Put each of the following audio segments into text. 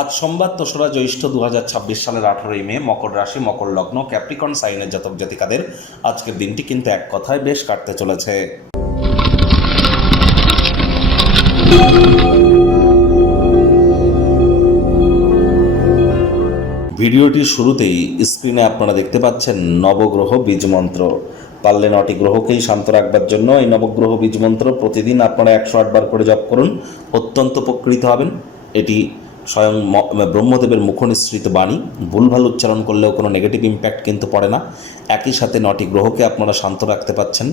আজ সোমবার ২রা জ্যৈষ্ঠ ২০২৬ সালের ১৮ই মে, মকর রাশি, মকর লগ্ন, ক্যাপ্রিকন সাইনের জাতক জাতিকাদের আজকের দিনটি কিন্তু এক কথায় বেশ কাটতে চলেছে। ভিডিওটির শুরুতেই স্ক্রিনে আপনারা দেখতে পাচ্ছেন নবগ্রহ বীজ মন্ত্র। পারলে ৯টি গ্রহকেই শান্ত রাখবার জন্য এই নবগ্রহ বীজ মন্ত্র প্রতিদিন আপনারা ১০৮ বার করে জপ করুন, অত্যন্ত উপকৃত হবেন। এটি স্বয়ং ব্রহ্মদেবের মুখনিসৃত বাণী, ভুলভাল উচ্চারণ করলেও কোনো নেগেটিভ ইম্প্যাক্ট কিন্তু পড়ে না। একই সাথে ৯টি গ্রহকে আপনারা শান্ত রাখতে পাচ্ছেন,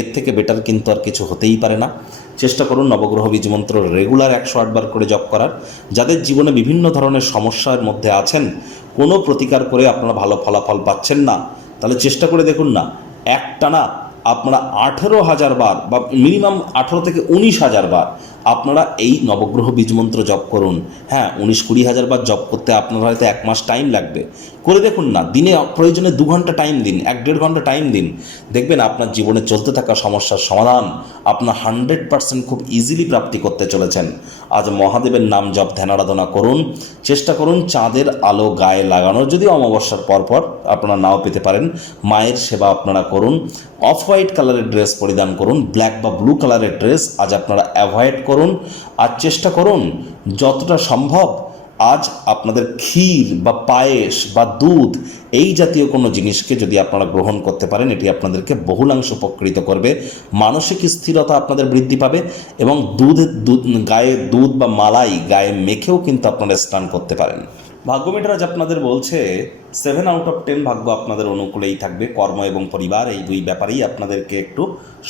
এর থেকে বেটার কিন্তু আর কিছু হতেই পারে না। চেষ্টা করুন নবগ্রহ বীজ মন্ত্র রেগুলার ১০৮ বার করে জপ করার। যাদের জীবনে বিভিন্ন ধরনের সমস্যার মধ্যে আছেন, কোনো প্রতিকার করে আপনারা ভালো ফলাফল পাচ্ছেন না, তাহলে চেষ্টা করে দেখুন না, একটানা আপনারা ১৮,০০০ বার বা মিনিমাম ১৮ থেকে ১৯,০০০ বার আপনারা এই নবগ্রহ বীজ মন্ত্র জপ করুন। হ্যাঁ, ১৯-২০ হাজার বার জপ করতে আপনার হয়তো ১ মাস টাইম লাগবে, করে দেখুন না। দিনে প্রয়োজনে ২ ঘন্টা টাইম দিন, ১-১.৫ ঘন্টা টাইম দিন, দেখবেন আপনার জীবনে চলতে থাকা সমস্যার সমাধান আপনার 100% খুব ইজিলি প্রাপ্তি করতে চলেছেন। আজ মহাদেবের নাম জপ ধ্যান আরাধনা করুন। চেষ্টা করুন চাঁদের আলো গায়ে লাগানোর, যদিও অমাবস্যার পরপর আপনারা নাও পেতে পারেন। মায়ের সেবা আপনারা করুন। অফ হোয়াইট কালারের ড্রেস পরিধান করুন, ব্ল্যাক বা ব্লু কালারের ড্রেস আজ আপনারা অ্যাভয়েড করুন। আর চেষ্টা করুন যতটা সম্ভব আজ আপনাদের ক্ষীর বা পায়েস বা দুধ এই জাতীয় কোনো জিনিসকে যদি আপনারা গ্রহণ করতে পারেন, এটি আপনাদেরকে বহুলাংশ উপকৃত করবে। মানসিক স্থিরতা আপনাদের বৃদ্ধি পাবে এবং গায়ে দুধ বা মালাই গায়ে মেখেও কিন্তু আপনারা স্নান করতে পারেন। ভাগ্য মিটার আজ আপনাদের বলছে 7 আউট অফ 10 ভাগ্য আপনাদের অনুকূলেই থাকবে। কর্ম এবং পরিবার এই দুই ব্যাপারেই আপনাদেরকে একটু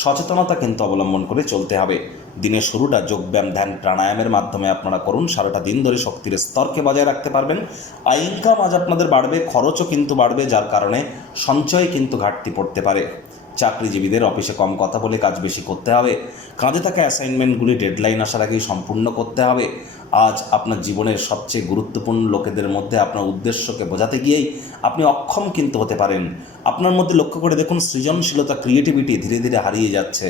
সচেতনতা কিন্তু অবলম্বন করে চলতে হবে। দিনের শুরুটা যোগব্যায়াম, ধ্যান, প্রাণায়ামের মাধ্যমে আপনারা করুন। সারাটা দিন ধরে শক্তির স্তরকে বজায় রাখতে পারবেন। আর ইনকাম আজ আপনাদের বাড়বে, খরচও কিন্তু বাড়বে, যার কারণে সঞ্চয়ে কিন্তু ঘাটতি পড়তে পারে। চাকরিজীবীদের অফিসে কম কথা বলে কাজ বেশি করতে হবে। কাঁধে থাকা অ্যাসাইনমেন্টগুলি ডেডলাইন আসার আগেই সম্পূর্ণ করতে হবে। আজ আপনার জীবনের সবচেয়ে গুরুত্বপূর্ণ লোকেদের মধ্যে আপনার উদ্দেশ্যকে বোঝাতে গিয়েই আপনি অক্ষম কিন্তু হতে পারেন। আপনার মধ্যে লক্ষ্য করে দেখুন, সৃজনশীলতা, ক্রিয়েটিভিটি ধীরে ধীরে হারিয়ে যাচ্ছে,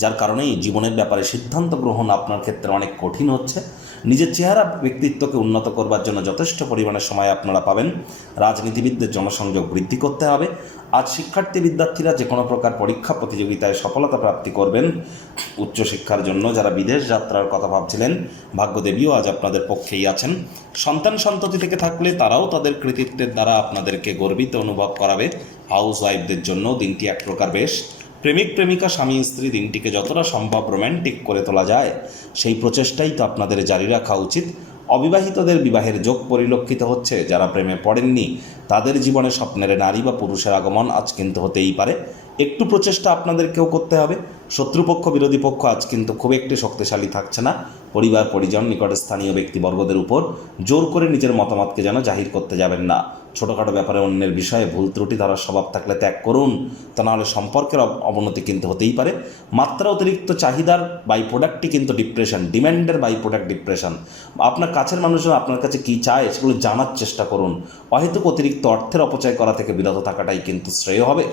যার কারণেই জীবনের ব্যাপারে সিদ্ধান্ত গ্রহণ আপনার ক্ষেত্রে অনেক কঠিন হচ্ছে। নিজের চেহারা, ব্যক্তিত্বকে উন্নত করবার জন্য যথেষ্ট পরিমাণে সময় আপনারা পাবেন। রাজনীতিবিদদের জনসংযোগ বৃদ্ধি করতে হবে। আজ শিক্ষার্থী বিদ্যার্থীরা যে কোনো প্রকার পরীক্ষা প্রতিযোগিতায় সফলতা প্রাপ্তি করবেন। উচ্চশিক্ষার জন্য যারা বিদেশ যাত্রার কথা ভাবছিলেন, ভাগ্যদেবীও আজ আপনাদের পক্ষেই আছেন। সন্তান সন্ততি থেকে থাকলে তারাও তাদের কৃতিত্বের দ্বারা আপনাদেরকে গর্বিত অনুভব করাবে। হাউস ওয়াইফদের জন্য দিনটি এক প্রকার বেশ। প্রেমিক প্রেমিকা, স্বামী স্ত্রী দিনটিকে যতটা সম্ভব রোম্যান্টিক করে তোলা যায় সেই প্রচেষ্টাই তো আপনাদের জারি রাখা উচিত। অবিবাহিতদের বিবাহের যোগ পরিলক্ষিত হচ্ছে। যারা প্রেমে পড়েননি তাদের জীবনে স্বপ্নের নারী বা পুরুষের আগমন আজ কিন্তু হতেই পারে। একটু প্রচেষ্টা আপনাদেরকেও করতে হবে। শত্রুপক্ষ, বিরোধী পক্ষ আজ কিন্তু খুব একটি শক্তিশালী থাকছে না। পরিবার, পরিজন, নিকটস্থানীয় ব্যক্তিবর্গদের উপর জোর করে নিজের মতামতকে যেন জাহির করতে যাবেন না। ছোটোখাটো ব্যাপারে অন্যের বিষয়ে ভুল ত্রুটি ধরার স্বভাব থাকলে ত্যাগ করুন, তা নাহলে সম্পর্কের অবনতি কিন্তু হতেই পারে। মাত্রা অতিরিক্ত চাহিদার বাই প্রোডাক্টই কিন্তু ডিপ্রেশন, ডিম্যান্ডের বাই প্রোডাক্ট ডিপ্রেশন। আপনার কাছের মানুষজন আপনার কাছে কী চায় সেগুলো জানার চেষ্টা করুন। অহেতুক অতিরিক্ত অর্থের অপচয় করা থেকে বিরত থাকাটাই কিন্তু শ্রেয় হবে।